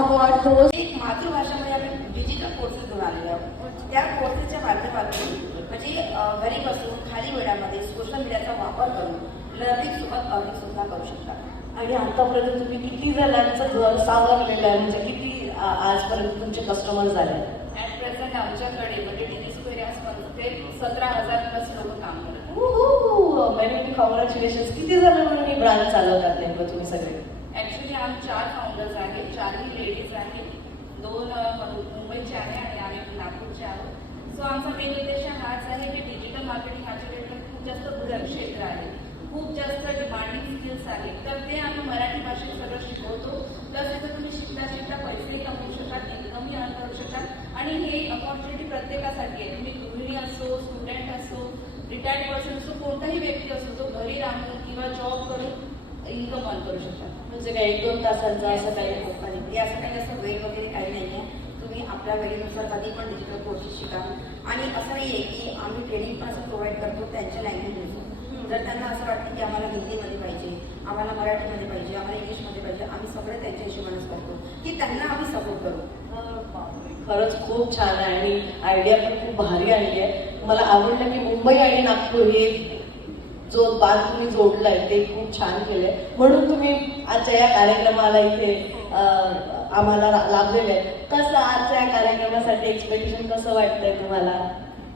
Award host. एक मातृभाषामध्ये आम्ही digital courses घेऊन आलेलो आहोत. त्या कोर्सेसच्या माध्यमातून म्हणजे घरी बसून खाली वेळामध्ये सोशल मीडियाचा वापर करून लर्निंग सोबत अर्निंग सुद्धा करू शकता. आणि आतापर्यंत तुम्ही किती जणांचं घर सावरलेलं आहे, म्हणजे किती आजपर्यंत तुमचे कस्टमर झाले? ॲट प्रेझेंट आमच्याकडे म्हणजे टेनिस स्क्वेअर आसपास 17,000 प्लस लोक काम करतात. Many congratulations. किती जण म्हणून ही ब्रांच चालवतात नेमकं तुम्ही सगळे? ॲक्च्युली आम्ही 4 फाउंडर्स आहेत, 4ही लेडीज आहेत, 2 मुंबईचे आहे आणि आम्ही नागपूरचे आहोत. सो आमचा मेन उद्देश हाच आहे की डिजिटल मार्केटिंग आजच्या डेटमध्ये खूप जास्त बुडक क्षेत्र आहे, खूप जास्त डिमांडिंग स्किल्स आहेत. तर ते आम्ही मराठी भाषेत सगळं शिकवतो. प्लस त्याचं तुम्ही शिकता शिकता पैसेही कमवू शकतात, इन्कमही अर्न करू शकतात. आणि हे अपॉर्च्युनिटी प्रत्येकासाठी आहे. तुम्ही गृहिणी असो, स्टुडंट असो, रिटायर्ड पर्सन असो, कोणताही व्यक्ती असो, तो घरी राहून किंवा जॉब करून इन्कम अर्न करू शकतात. म्हणजे काय 1-2 तासांचं असं काही हे असं काही जास्त वेळ वगैरे काही नाही आहे. तुम्ही आपल्या वेळेनुसार कधी पण डिजिटल कोर्सेस शिका. आणि असं नाही आहे की आम्ही ट्रेनिंग पण असं प्रोव्हाइड करतो त्यांच्या लँग्वेजनुसार. जर त्यांना असं वाटतं की आम्हाला हिंदीमध्ये पाहिजे, आम्हाला मराठीमध्ये पाहिजे, आम्हाला इंग्लिशमध्ये पाहिजे, आम्ही सगळे त्यांच्या हिशोबानेच करतो की त्यांना आम्ही सपोर्ट करू. खरंच खूप छान आहे आणि आयडिया पण खूप भारी आली आहे. मला आवडलं की मुंबई आणि नागपूर हे जो बांध तुम्ही जोडलाय ते खूप छान केलंय. म्हणून तुम्ही आजच्या या कार्यक्रमाला इथे आम्हाला लाभलेले आहे. कसं आजच्या या कार्यक्रमासाठी एक्सपेक्टेशन कसं वाटतंय तुम्हाला?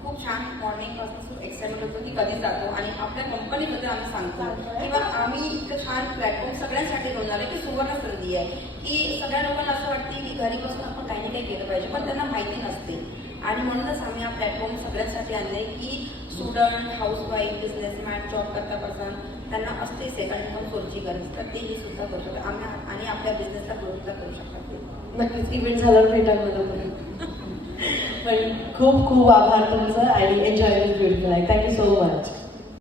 खूप छान. मॉर्निंगपासून एक्साइटमेंट होतो की कधी जातो आणि आपल्या कंपनीबद्दल आम्ही सांगतो किंवा आम्ही इतकं छान प्लॅटफॉर्म सगळ्यांसाठी घेऊन आलो की सुवर्ण संधी आहे की सगळ्या लोकांना असं वाटते की घरी बसून आपण काही ना काही केलं पाहिजे, पण त्यांना माहिती नसते. आणि म्हणूनच आम्ही हा प्लॅटफॉर्म सगळ्यांसाठी आणले की स्टुडंट, हाऊसवाईफ, बिझनेसमॅन, जॉब करता पर्सन त्यांना असते सेकंड इन्कम सोर्सची गरज, तर ते ही सुद्धा करू शकतात आम्ही आणि आपल्या बिझनेसला ग्रो सुद्धा करू शकतात. नक्कीच इव्हेंट झाल्यावर भेटायला पण खूप खूप आभार तुमचं आणि enjoy this beautiful life. Thank you so much.